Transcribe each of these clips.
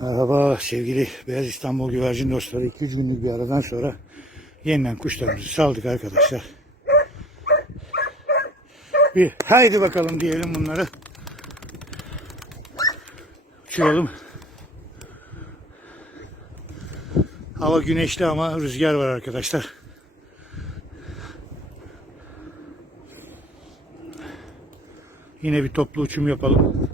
Merhaba sevgili Beyaz İstanbul güvercin dostları. 200 günlük bir aradan sonra yeniden kuşlarımızı saldık arkadaşlar. Bir haydi bakalım diyelim bunları. Uçuralım. Hava güneşli ama rüzgar var arkadaşlar. Yine bir toplu uçum yapalım.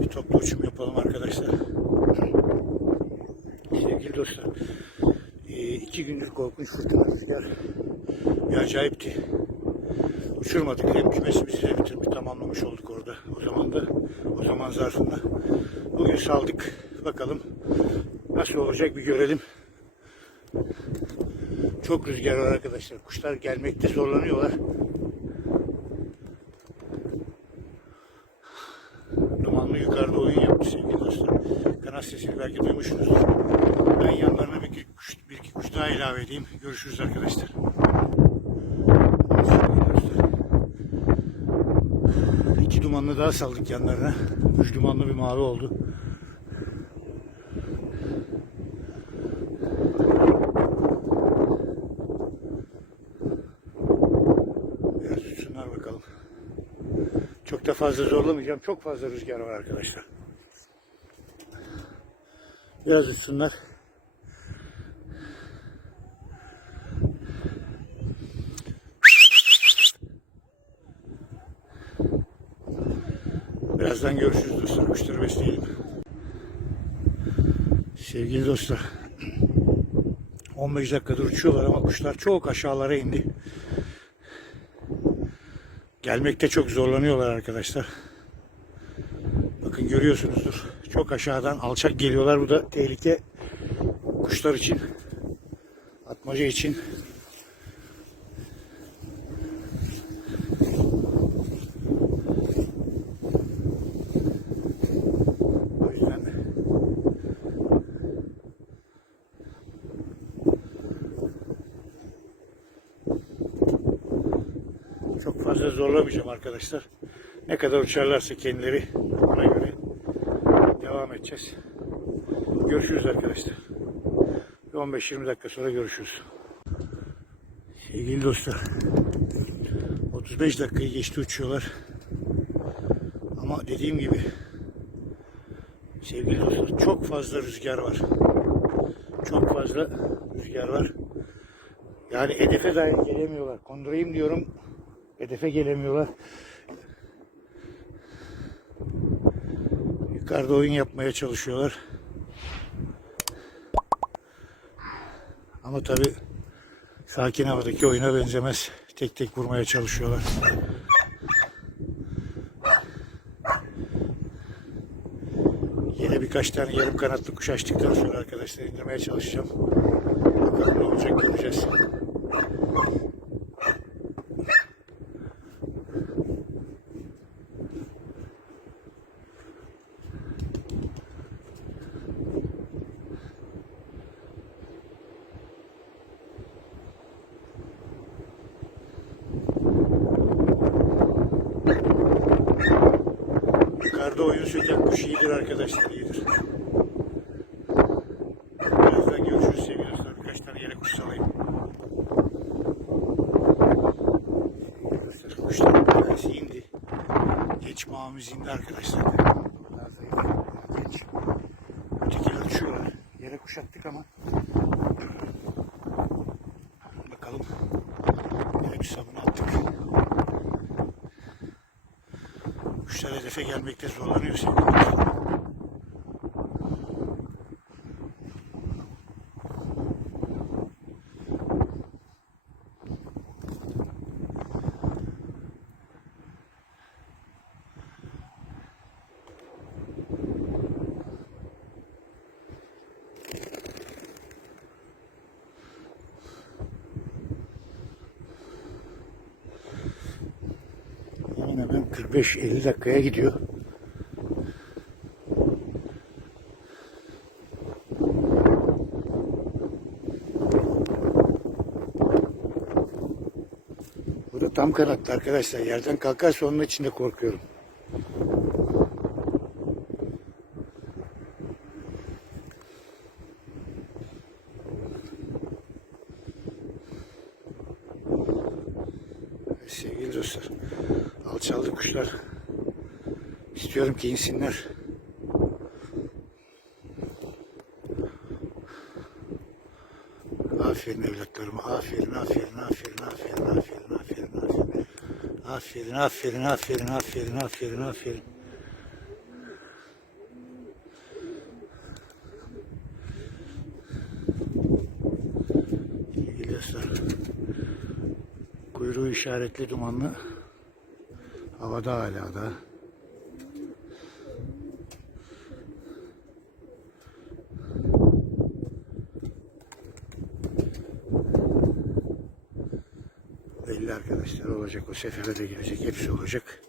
Bir toplu uçum yapalım arkadaşlar. Sevgili dostlar. e, iki gündür korkunç fırtına rüzgar. Bir acayipti. Uçurmadık. Hem kümesimizi de bitirmiş, tamamlamış olduk orada. O zaman da, o zaman zarfında. Bugün saldık. Bakalım nasıl olacak bir görelim. Çok rüzgar var arkadaşlar. Kuşlar gelmekte zorlanıyorlar. Dumanlı yukarıda oyun yaptı sevgili dostlar. Kanat sesini belki duymuşsunuzdur. Ben yanlarına bir iki kuş, bir iki kuş daha ilave edeyim. Görüşürüz arkadaşlar. İki dumanlı daha saldık yanlarına. Üç dumanlı bir mavi oldu. Biraz bakalım. Çok da fazla zorlamayacağım. Çok fazla rüzgar var arkadaşlar. Biraz uçsunlar. Birazdan görüşürüz dostlar. Kuşları besleyelim. Sevgili dostlar. 15 dakikadır uçuyorlar ama kuşlar çok aşağılara indi. Gelmekte çok zorlanıyorlar arkadaşlar. Bakın görüyorsunuzdur. Çok aşağıdan alçak geliyorlar. Bu da tehlike kuşlar için. Atmaca için. Çok fazla zorlamayacağım arkadaşlar. Ne kadar uçarlarsa kendileri ona göre edeceğiz. Görüşürüz arkadaşlar. Bir 15-20 dakika sonra görüşürüz. Sevgili dostlar. 35 dakikayı geçti uçuyorlar. Ama dediğim gibi sevgili dostlar çok fazla rüzgar var. Çok fazla rüzgar var. Yani hedefe dahi gelemiyorlar. Kondurayım diyorum. Hedefe gelemiyorlar. Yukarıda oyun yapmaya çalışıyorlar. Ama tabi sakin havadaki oyuna benzemez. Tek tek vurmaya çalışıyorlar. Yine birkaç tane yarım kanatlı kuş açtıktan sonra arkadaşlar indirmeye çalışacağım. Bakalım ne olacak göreceğiz. Yukarıda oyun söken kuş iyidir arkadaşlar iyidir. Birazdan görüşürüz sevgili dostlar. Birkaç tane yere kuş salayım. Sevgili dostlar kuşlar bir tanesi indi. Geç mavimiz indi arkadaşlar. Daha zayıf. Geç. Ötekiler uçuyorlar. Yere kuş attık ama. Bakalım. Yine bir sabun attık. Kuşlar hedefe gelmekte zorlanıyor sevgili dostlar. 45-50 dakikaya gidiyor. da tam kanatlı arkadaşlar. Yerden kalkarsa onun için de korkuyorum. Sevgili dostlar, alçaldı kuşlar. İstiyorum ki insinler. Aferin evlatlarıma, aferin, aferin, aferin, aferin, aferin, aferin, aferin. Aferin, aferin, aferin, aferin, aferin, aferin. Sevgili dostlar, kuyruğu işaretli dumanlı havada hala da. Belli arkadaşlar olacak o sefere de gelecek hepsi olacak.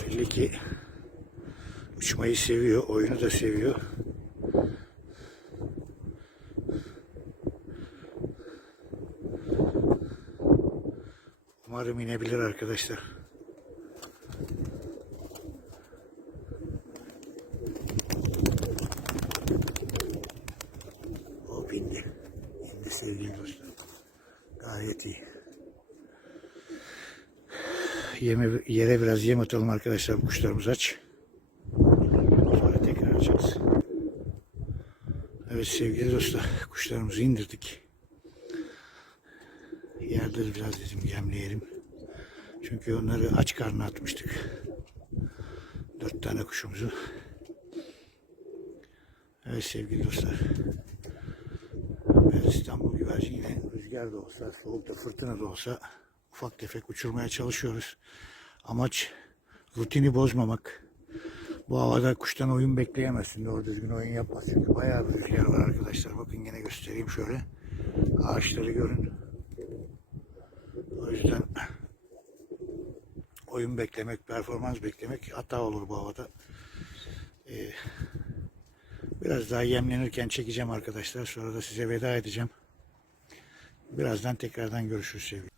Belli ki uçmayı seviyor, oyunu da seviyor. Umarım inebilir arkadaşlar. O bindi. İndi sevgili dostlar. Gayet iyi. Yeme, yere biraz yem atalım arkadaşlar. Kuşlarımız aç. Sonra tekrar açacağız. Evet sevgili dostlar. Kuşlarımızı indirdik. Yerde de biraz dedim yemleyelim. Çünkü onları aç karnına atmıştık. Dört tane kuşumuzu. Evet sevgili dostlar. Ben İstanbul güvercin yine rüzgar da olsa, soğukta fırtına da olsa ufak tefek uçurmaya çalışıyoruz. Amaç rutini bozmamak. Bu havada kuştan oyun bekleyemezsin. Doğru düzgün oyun yapmaz. Çünkü bayağı bir rüzgar var arkadaşlar. Bakın yine göstereyim şöyle. Ağaçları görün. Yüzden oyun beklemek, performans beklemek hata olur bu havada. Ee, biraz daha yemlenirken çekeceğim arkadaşlar. Sonra da size veda edeceğim. Birazdan tekrardan görüşürüz sevgili.